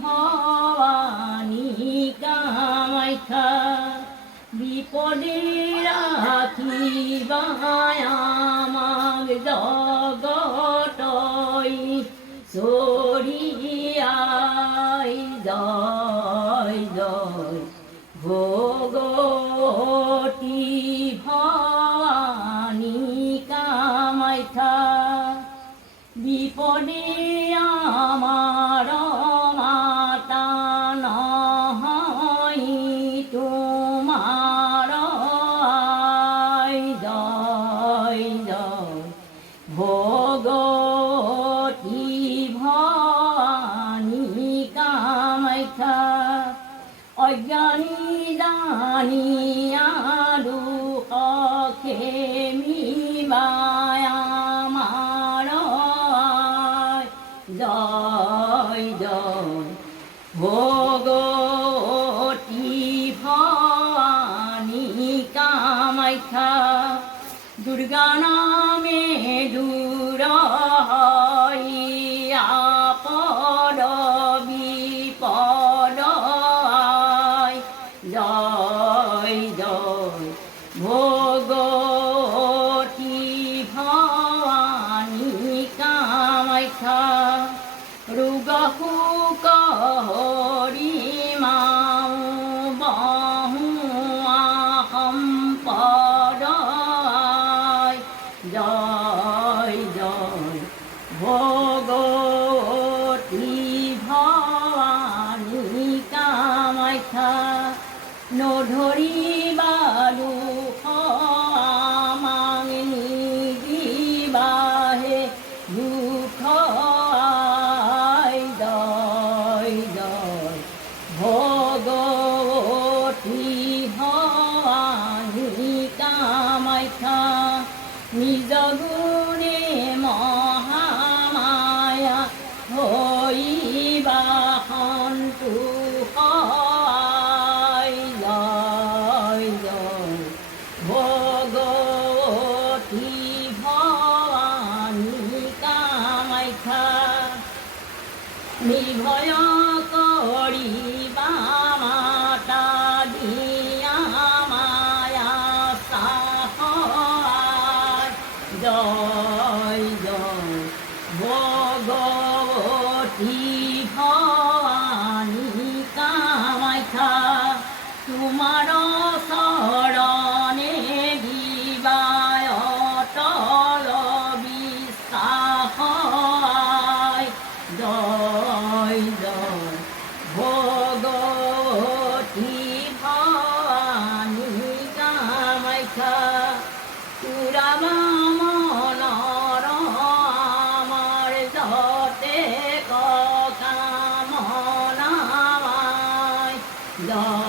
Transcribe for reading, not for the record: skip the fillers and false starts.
ভবানী কামাখ্যা বিপদে ৰাখিবাই আমাক জগতই চৰিয়াই জয় জয় ভগৱতী ভবানী কামাখ্যা বিপদে আমাৰ মাতা নহয় তোমাৰ আই জয় জয় ভগৱতী ভবানী কামাখ্যা অজ্ঞানী জানিয়া দুখ খেমিবাই আমাৰ জয় জয় ভগৱতী ভবানী কামাখ্যা দুৰ্গা নামে দূৰ হয় আপদ বিপদ জয় জয় ভগৱতী ভবানী কামাখ্যা ৰোগ শোক হৰি মাও বহুৱা সম্পদ জয় জয় ভগৱতী ভবানী কামাখ্যা নধৰিবা দুখ আমাক নিদিবাহে দুখ জয় জয় ভগৱতী ভবানী কামাখ্যা নিজ গুণে মহামায়া হৈবা সন্তোষ জয় জয় ভগৱতী ভবানী কামাখ্যা নিৰ্ভয় কৰিবা মাতা দিয়া মায়া সাহস জয় জয় ভগৱতী ভবানী কামাখ্যা তোমাৰ চৰণে দিবায় অটল বিশ্বাস জয় জয় ভগৱতী ভবানী কামাখ্যা পুৰাবা মনৰ আমাৰ যতে কামনা জয়